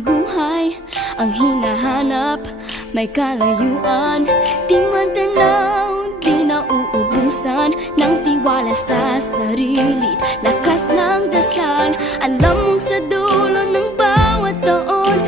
aking buhay ang hinahanap. May kalayuan, di man tanaw, di na uubusan ng tiwala sa sarili, lakas ng dasal. Alam mong sa dulo ng bawat taon,